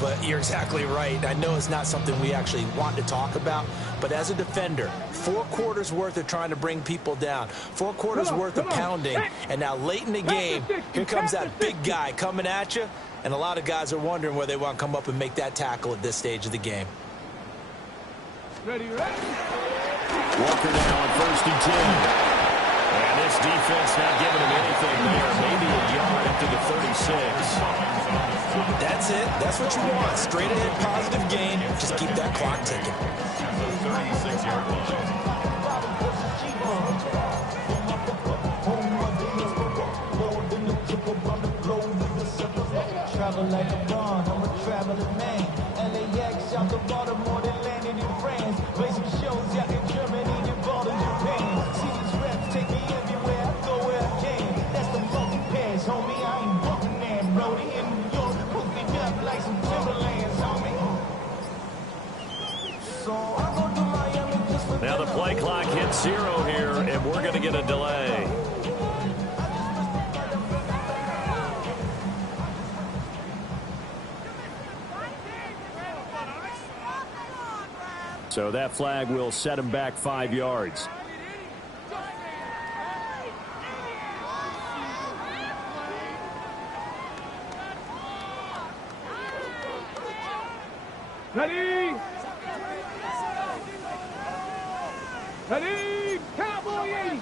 but you're exactly right. I know it's not something we actually want to talk about, but as a defender, 4 quarters worth of trying to bring people down, 4 quarters worth of pounding, and now late in the game, here comes that big guy coming at you, and a lot of guys are wondering where they want to come up and make that tackle at this stage of the game. Ready. Walker now on first and 10. And this defense not giving him anything there. Maybe a yard up to the 36. That's it. That's what you want. Straight ahead positive gain. Just keep that clock ticking. The 36-yard line. Travel like a bond, I'm a traveling man. LAX out the Baltimore, then landed in France. Play some shows out in Germany, then ball in Japan. See these reps take me everywhere, I go where I can. That's the funky pass, homie. I ain't walking there, Brody. In New York, hook it up like some Timberlands, homie. So I go to Miami just for Now the play clock hits 0 here, and we're going to get a delay. So that flag will set him back 5 yards. Ready. Ready. Cowboy 80.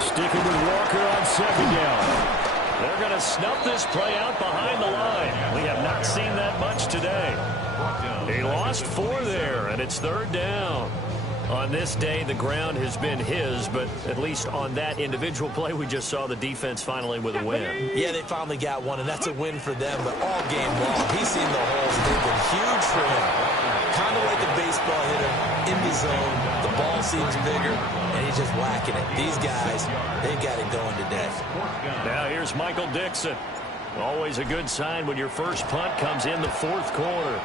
Sticking with Walker on second down. They're going to snuff this play out behind the line. We have not seen that much today. He lost 4 there, and it's third down. On this day, the ground has been his, but at least on that individual play, we just saw the defense finally with a win. Yeah, they finally got one, and that's a win for them, but all game long, he's seen the holes, and they've been huge for him. Kind of like a baseball hitter, in the zone, the ball seems bigger, and he's just whacking it. These guys, they got it going today. Now here's Michael Dixon. Always a good sign when your first punt comes in the fourth quarter.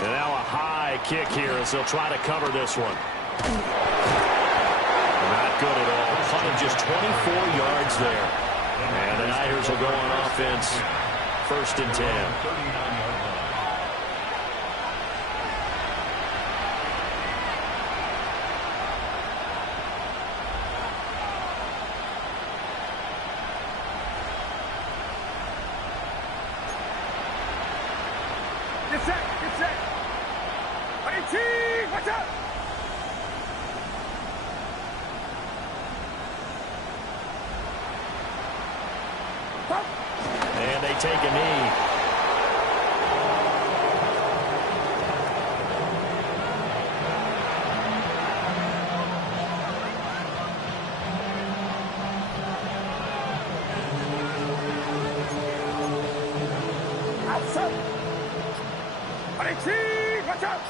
And now a high kick here as they'll try to cover this one. Not good at all. Punt of just 24 yards there. And the Niners will go on offense. First and 10. Get set. Watch out. And they take a knee. Outside. Watch out.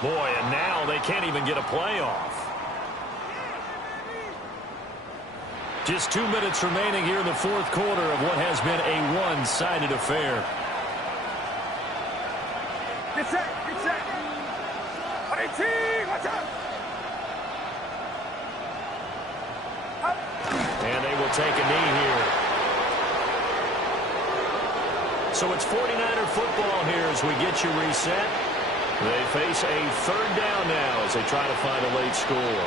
Boy, and now they can't even get a play off. Just 2 minutes remaining here in the fourth quarter of what has been a one-sided affair. Get set. Watch out. And they will take a knee here. So it's 49er football here as we get you reset. They face a third down now as they try to find a late score.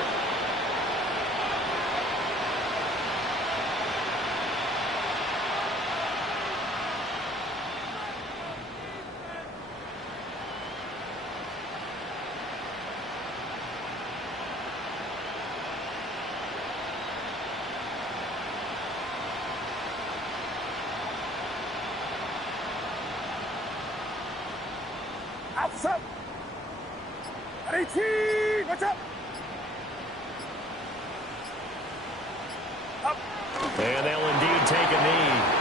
Outside. 18. Watch out. Up. And they'll indeed take a knee.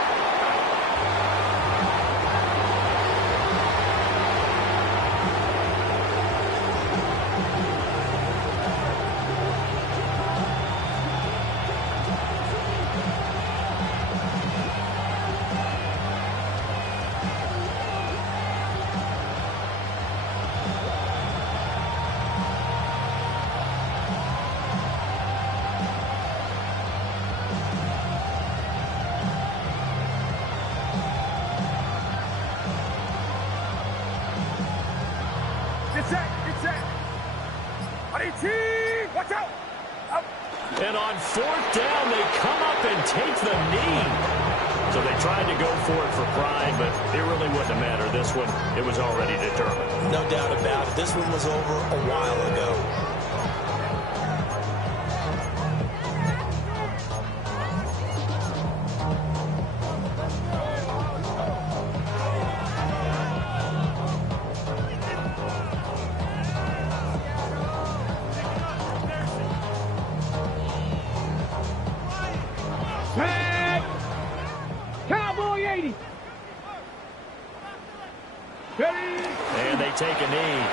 Get set. 18. Watch out. Up. And on fourth down, they come up and take the knee. So they tried to go for it for pride, but it really wouldn't have mattered. This one, it was already determined. No doubt about it. This one was over a while ago. Tag. Cowboy 80. Ready. And they take a knee.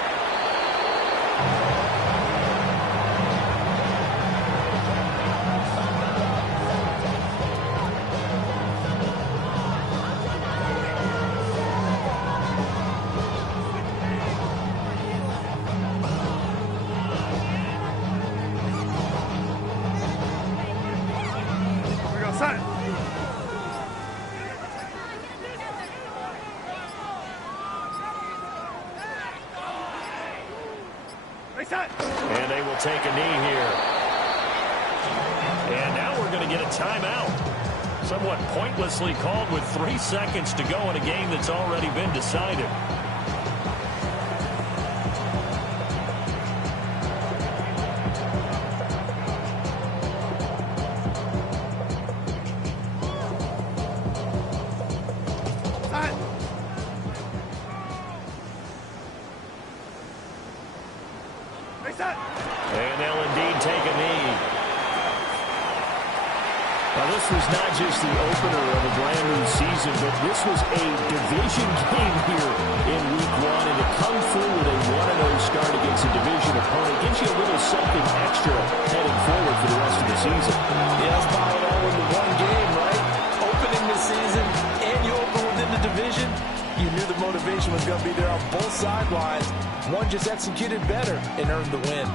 We go set. Reset. And they will take a knee here. And now we're going to get a timeout. Somewhat pointlessly called with 3 seconds to go in a game that's already been decided. Set. Reset. And they'll indeed take a knee. Now, this was not just the opener of a brand new season, but this was a division game here in week 1. And to come through with a 1-0 start against a division opponent gives you a little something extra heading forward for the rest of the season. Yeah, it's power all into one game, right? Opening the season and you open within the division. You knew the motivation was going to be there on both sidelines. One just executed better and earned the win.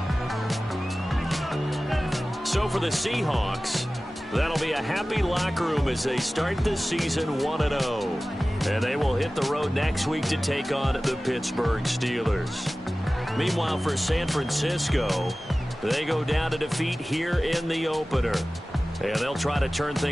So for the Seahawks, that'll be a happy locker room as they start the season 1-0. And they will hit the road next week to take on the Pittsburgh Steelers. Meanwhile, for San Francisco, they go down to defeat here in the opener. And they'll try to turn things